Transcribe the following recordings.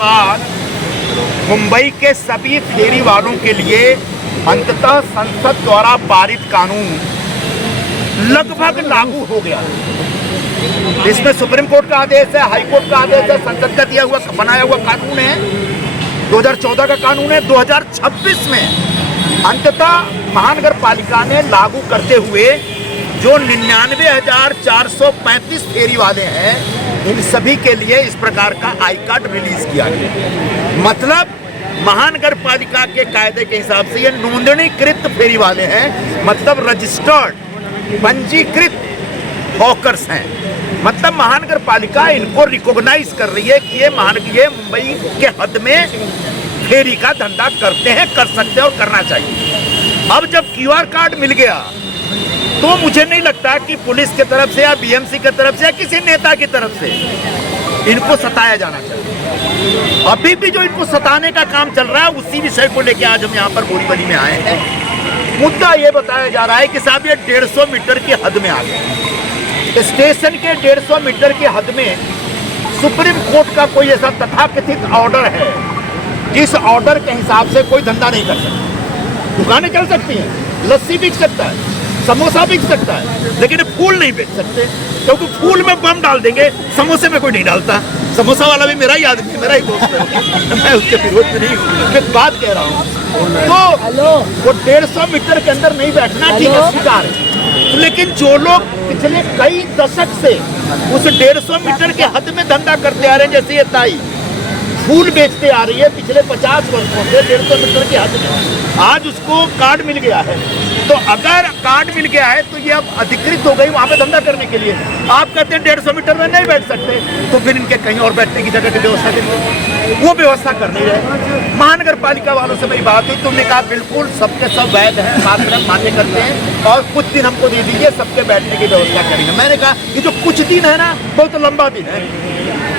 बाद मुंबई के सभी फेरी वालों के लिए अंततः संसद द्वारा पारित कानून लगभग लागू हो गया। इसमें सुप्रीम कोर्ट का आदेश है, हाई कोर्ट का आदेश है, संसद का दिया हुआ बनाया हुआ कानून है, 2014 का कानून है। 2026 में अंततः महानगर पालिका ने लागू करते हुए जो 99,435 फेरी वाले हैं, इन सभी के लिए इस प्रकार का आई कार्ड रिलीज किया गया। मतलब महानगर पालिका के कायदे के हिसाब से ये नोंदणीकृत फेरी वाले हैं, मतलब रजिस्टर्ड पंजीकृत हॉकर्स हैं। मतलब महानगर पालिका इनको रिकॉग्नाइज कर रही है कि ये मुंबई के हद में फेरी का धंधा करते हैं, कर सकते हैं और करना चाहिए। अब जब क्यूआर कार्ड मिल गया तो मुझे नहीं लगता कि पुलिस की तरफ से या बीएमसी की तरफ से या किसी नेता की तरफ से इनको सताया जाना चाहिए। अभी भी जो इनको सताने का काम चल रहा है, उसी विषय को लेकर आज हम यहाँ पर बोरीवली में आए हैं। मुद्दा ये बताया जा रहा है कि साहब ये 150 मीटर की हद में आ गए। स्टेशन के 150 मीटर की हद में सुप्रीम कोर्ट का कोई ऐसा तथाकथित ऑर्डर है जिस ऑर्डर के हिसाब से कोई धंधा नहीं कर सकता। दुकानें चल सकती हैं, लस्सी बिक सकता है, समोसा बिक सकता है, लेकिन फूल नहीं बेच सकते, क्योंकि फूल में बम डाल देंगे, समोसे में कोई नहीं डालता। समोसा वाला भी मेरा ही आदमी, मेरा ही दोस्त है, मैं उसके विरोध में नहीं हूँ, मैं बात कह रहा हूँ। तो वो 150 मीटर के अंदर नहीं बैठना ठीक है, स्वीकार है, लेकिन जो लोग पिछले कई दशक से उस 150 मीटर के हद में धंधा करते आ रहे हैं, जैसे ये ताई फूल बेचते आ रही है पिछले 50 वर्षों से 150 मीटर की हद में, आज उसको कार्ड मिल गया है। तो अगर कार्ड मिल गया है तो ये अब अधिकृत हो गई वहां पे धंधा करने के लिए। आप कहते हैं 150 मीटर में नहीं बैठ सकते, तो फिर इनके कहीं और बैठने की जगह की व्यवस्था करिए। वो व्यवस्था कर नहीं रहे। महानगर पालिका वालों से मेरी बात हुई, तुमने कहा बिल्कुल सबके सब वैध हैं, कार्यक्रम मान्य करते हैं और कुछ दिन हमको दे दीजिए, सबके बैठने की व्यवस्था करेंगे। मैंने कहा कि जो कुछ दिन है ना, बहुत लंबा दिन है,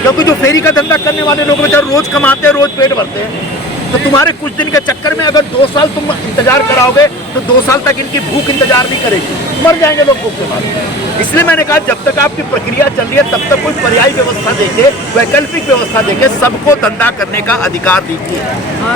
क्योंकि जो फेरी का धंधा करने वाले लोग बेचारे रोज कमाते हैं, रोज पेट भरते हैं। तो तुम्हारे कुछ दिन के चक्कर में अगर 2 साल तुम इंतजार कराओगे तो 2 साल तक इनकी भूख इंतजार नहीं करेगी, मर जाएंगे लोग भूख के मारे। इसलिए मैंने कहा जब तक आपकी प्रक्रिया चल रही है तब तक कोई पर्यायी व्यवस्था देके, वैकल्पिक व्यवस्था देके सबको धंधा करने का अधिकार दीजिए।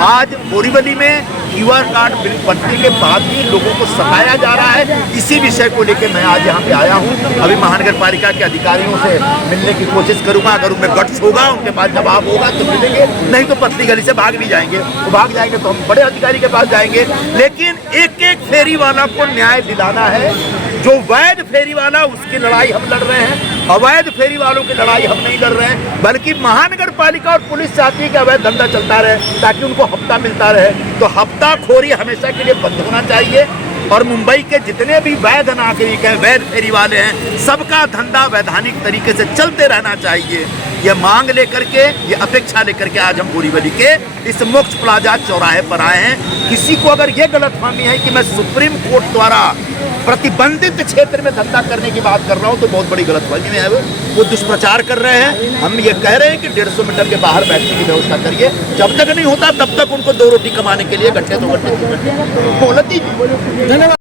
आज बोरीवली में क्यूआर कार्ड बनने के बाद भी लोगों को सताया जा रहा है। इसी विषय को लेकर मैं आज यहाँ पे आया हूँ। अभी महानगर पालिका के अधिकारियों से मिलने की कोशिश करूंगा, अगर उनमें गट्स होगा, उनके पास जवाब होगा तो मिलेंगे, नहीं तो पतली गली से भाग भी जाएंगे। वो भाग जाएंगे तो हम बड़े अधिकारी के पास जाएंगे। लेकिन एक एक फेरी वाला को न्याय दिलाना है। जो वैध फेरी वाला, उसकी लड़ाई हम लड़ रहे हैं, अवैध फेरी वालों की लड़ाई हम नहीं लड़ रहे हैं, बल्कि महानगर पालिका और पुलिस चाहती है कि अवैध धंधा चलता रहे ताकि उनको हफ्ता मिलता रहे। तो हफ्ताखोरी हमेशा के लिए बंद होना चाहिए और मुंबई के जितने भी वैध नागरिक हैं, वैध फेरी वाले हैं, सबका धंधा वैधानिक तरीके से चलते रहना चाहिए। ये मांग लेकर के, ये अपेक्षा लेकर के आज हम बोरीवली के इस मोक्ष प्लाजा चौराहे पर आए हैं। किसी को अगर ये गलतफहमी है कि मैं सुप्रीम कोर्ट द्वारा प्रतिबंधित क्षेत्र में धंधा करने की बात कर रहा हूं, तो बहुत बड़ी गलतफहमी में है। वो दुष्प्रचार कर रहे हैं। हम ये कह रहे हैं कि 150 मीटर के बाहर बैठने की व्यवस्था करिए। जब तक नहीं होता तब तक उनको 2 रोटी कमाने के लिए घंटे 2 घंटे 3 घंटे मोहलत दीजिए। धन्यवाद।